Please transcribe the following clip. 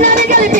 Not me get it.